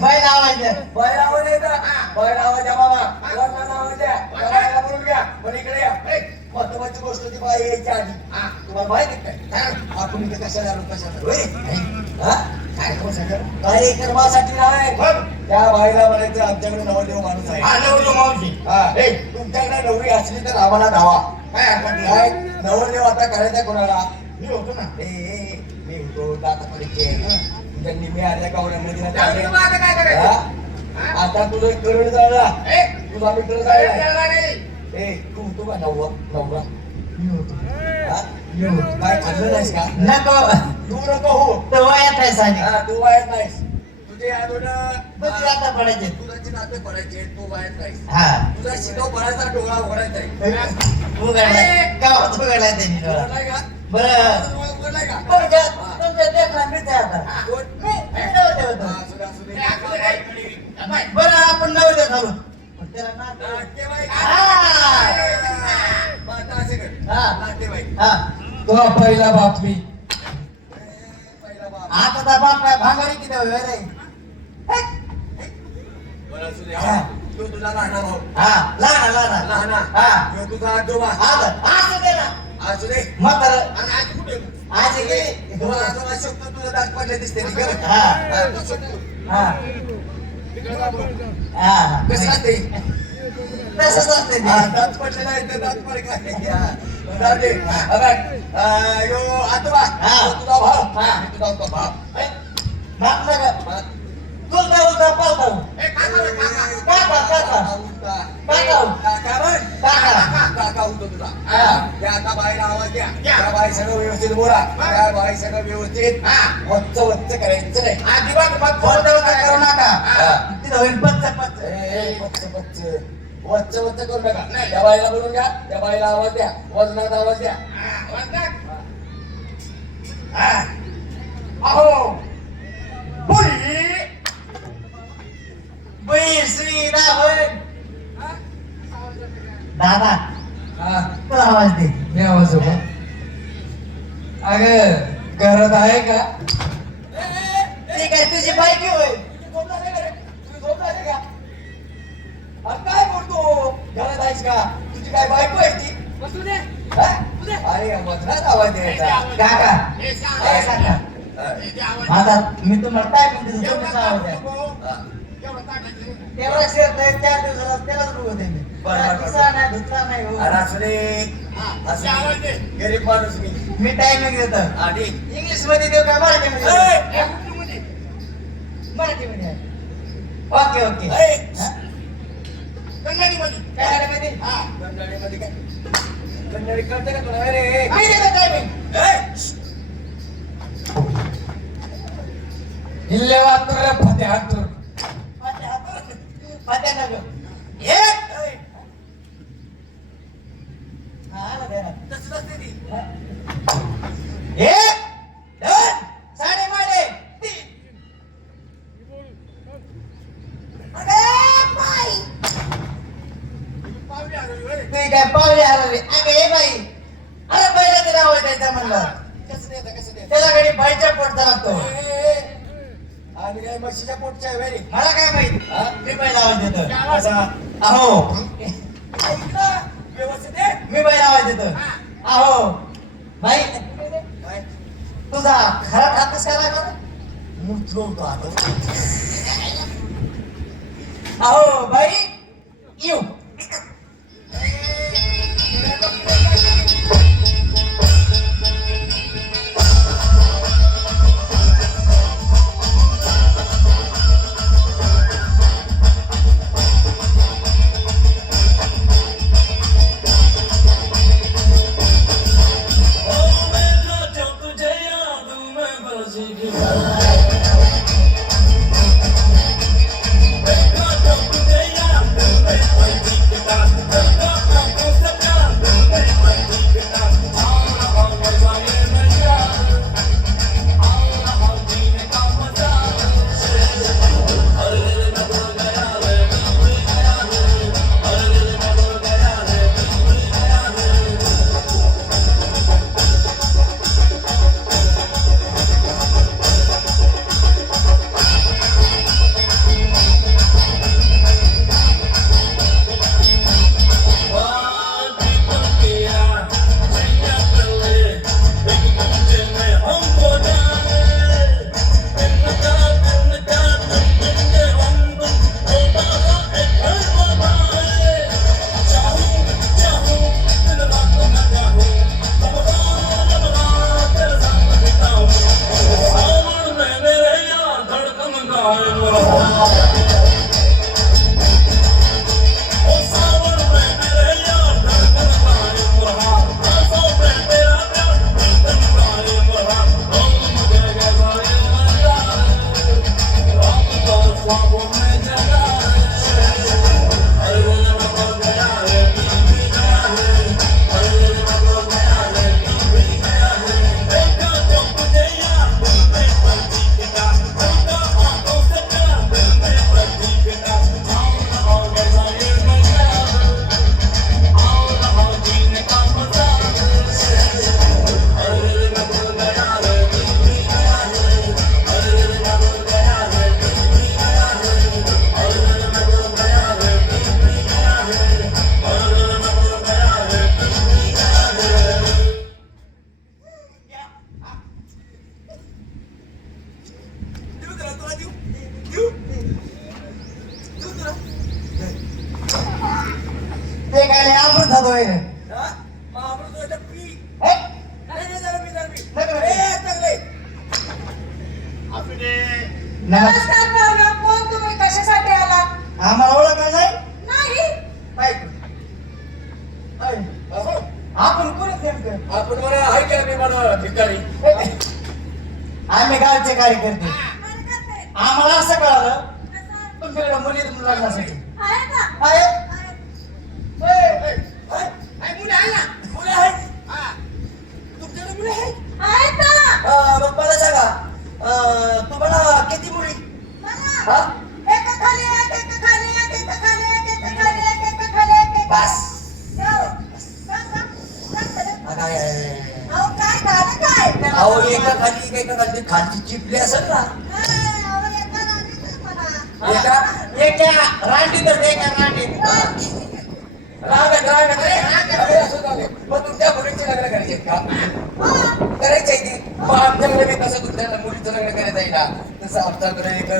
बाई लावायचं बाई आवाज येतं बाई आवाज द्या बाबा वडिलांना आवाज द्या बाईला बोलून घ्या पण इकडे या महत्वाची गोष्ट ती बाई यायची आधी तुम्हाला माहिती काय आपण इथे कशाला आलो कशाला कार्यक्रमासाठी नाही त्या बाईला म्हणायचं आमच्याकडे नवरदेव माणूस आहे तुमच्याकडे नवरी असली तर आम्हाला धावा काय नवरदेव आता करायचा कोणाला मी होतो ना मी होतो दाता परीक्षे त्यांनी मी आल्या गावड्यामध्ये आता तुझं करण जाळला तुझा मित्र जाळला तू होतो का नवरा मी होतो काय खाल्लं नाहीस का नको तू नको हो तो वयात आहे सानी तू वायत नाहीस तुझे अजून आता पडायचे तुझ्याचे नाते पडायचे तू वायत नाहीस हा तुझा शिकव पडायचा डोळा उघडायचा आहे उघडलाय गावात उघडलाय त्यांनी डोळा. उघडलाय का बरं उघडलाय का तुमच्या देखला मीच आहे आता मी नव्हते होतो असू दे, असू दे. बरं आपण नव्हते झालो पण त्याला नातेवाईक. मग आता असं कर. हा. नातेवाईक. हा तो पहिला बातमी पहिला बाप. आता तर बाप काय भांगारी किती वेळ रे बरं असू दे. हा. तो तुझा लहाना भाऊ हा लहान लहाना हा ह्यो तुझा आजोबा आज दे ना असू दे म्हातार आणि आज कुठे आज गेली तुझा आजोबा शकतो तुझं दात पडले दिसते ती गं. हा. हा, तो शकतो. हा तिकडे जा बरं. हा कसं असते तसंच असते हा, ते दात पडलेला आहे तर दात पडे काय हा. जाऊ दे. हा, बघ. ह्यो आजोबा हा. ह्यो तुझा भाऊ हा. मी तुझा भाऊ. बाप नका तुलता उलता पालता काका होतो तुझा त्या आता बाईला आवाज द्या त्या बाई सगळं व्यवस्थित बोला त्या बाई सगळं व्यवस्थित वच्च वच्च करायचं नाही अजिबात करू नका तिथं होईल पच्च वच्च वच्च करू नका त्या बाईला बोलून घ्या त्या बाईला आवाज द्या वजनात आवाज द्या अहो श्री दादा तुला आवाज दे मी आवाज होता अग घरात आहे का ती काय तुझी बायकी होय काय बोलतो घरात आहेस का तुझी काय बायको आहे ती अरे वजनात आवाज द्यायचा काका काय काका आता मी तुम्हाला काय म्हणते तुमचा आवाज द्या तेवढा शेअर 4 दिवसाला त्यालाच बघत आहे मी दुसरा नाही धुतला नाही हो. अरे असू दे गरीब माणूस मी टायमिंग देतो आणि इंग्लिश मध्ये देऊ का मराठी मध्ये मराठी मध्ये ओके ओके कन्नडीमध्ये कन्नडीमध्ये काय कन्नडी कळते का तुला अरे मी देतो टायमिंग इल्ले वाटतो फते हातून काय पावले हरवले अगे बाई अरे बैला त्याला आवाज द्यायचा म्हणलं कसं देता त्याला घडी बाईच्या पोटचा लागतो आणि काय म्हशीच्या पोटच्या आहे रे मला काय माहित मी बैला आवाज देतो असा अहो व्यवस्थित आहे मी बैला आवाज देतो अहो बाई काय तुझा खरा खातच काय लागला मुठवतो आता अहो बाई येऊ Wake up, don't ते काय नाही अमृत खातोय नमस्कार पाहुणा, कोण तुम्ही, कशासाठी आलात? आम्हाला ओळखलं नाही नाही. काय आपण कोण नेमकं आपण म्हणा आहे की आम्ही म्हणा भिकारी आम्ही गावचे कार्यकर्ते बरं करते. आम्हाला असं कळालं कसं? तुमच्याकडे मुली लग्नासाठी आहे का? आहे आहे. मुले आहे ना मुले आहेत तुमच्याकडे मुले आहेत आहे का? मग मला सांगा तुम्हाला किती मुली बघा. हा एका खाली एक, एका खाली एक, एका खाली एक, एका खाली एक, एका खाली एक, एका- बस जाऊ. सांग बरं. काय अहो, काय झालं काय? अहो एका खाली खालची चिपली असेल ना अहो, एका राणीचं म्हणा. एका एका रांडीत एका रांडीत मग तुमच्या मुलींची लग्न करायचे का हा. करायची आहे ती मग आमच्याकडे बी तसं तुमच्या मुलीचं लग्न करायचं आहे ना तसं आमच्याकडे एक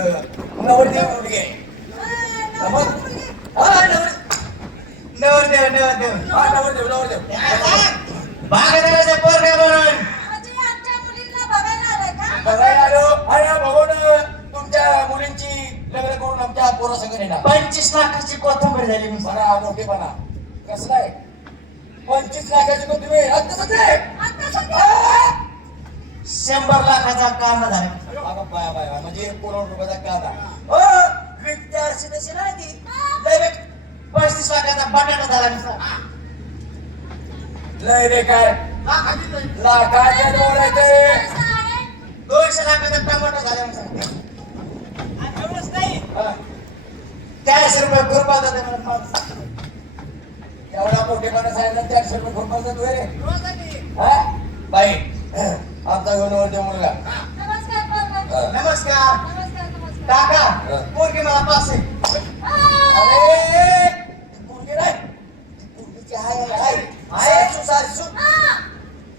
नवरदेव मुलगी आहे मग हा नवरदेव नवरदेव बागेदाराचा पोरगा म्हणून म्हणजे आमच्या मुलींना बघायला आलाय का? बघायला आलो आणि बघून तुमच्या मुलींची लग्न करून आमच्या पोरासंग नेणार 25 लाखाची कोथंबरी झाली मी म्हणा मोठेपणा कसं आहे 25 लाखाची तुम्ही तसंच आहे आता 100 लाखाचा कांदा झाला अगं बाया म्हणजे 1 करोड रुपयाचा कांदा विकते अशी तशी नाही ती लय 35 लाखाचा बटाटा झाला मी लय बेकार लाखाच्या डोळ्याचे 200 लाखाचा टमाटो झाला मी एवढंच नाही 400 रुपये खुरपा जाते मला एवढा मोठेपणा सांगितलं 400 रुपये खुरपा जातो रे बाई आमचा नवरदेव मुलगा नमस्कार पाहुणा. नमस्कार नमस्कार. काका पोरगी मला पास आहे अरे ती पोरगी नाही ती पोरगीची आहे सासू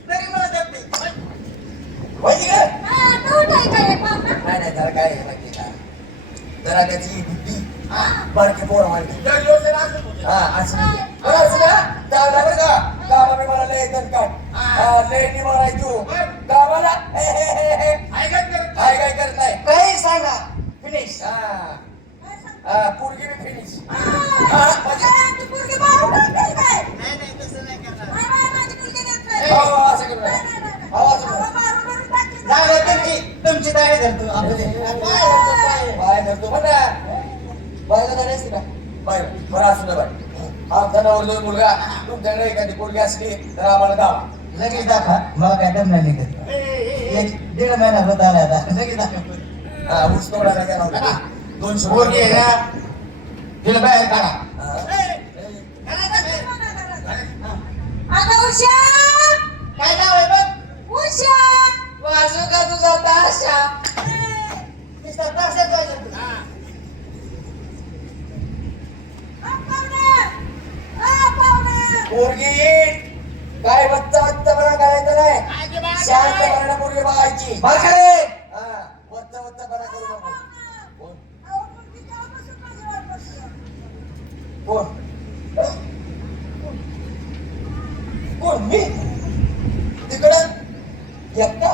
तरी मला जमते होती का तू काय काय पाहुणा? नाही जरा काय आहे माहिती का जरा त्याची बुद्धी बारकी पोरं माहिती असं नाही. बरं असं का चांगला बरं का कामाने मला लय येतात का लय नि मला तू कामाला काय करत नाही काही सांगा फिनिश पोरगी बी फिनिश तू पोरगी मारून टाकतेस काय? नाही तसं नाही करणार माझी मुलगी देत नाही. असं करू नाही, नका. नाही, नाही. असं करू अहो, मारून टाकतेस. जागा तुमची दाढी धरतो आपले बाय करतो म्हणा बायला झाली असते का बाय बरं असू दे बाय आमचा नवरदेव मुलगा तुमच्याकडे एखादी पोरगी असली तर आम्हाला दावा लगेच दाखवा मला काय डम नाही निघत 1.5 महिना होत आला आता लगेच दाखवा ऊस तोडायला गेला होता 200 पोरगी आहे ना तिला बाहेर काढा अगं उषा, काय नाव आहे बघ उषा. वाजू का तुझा ताशा नुसता ताशाच वाजवतो पोरगी काय बच्चा बरा करायचं नाही शांतपणे पोरगी बघायची बारकाले वच्चा बरा करू नको कोण कोण मी तिकडं एकटा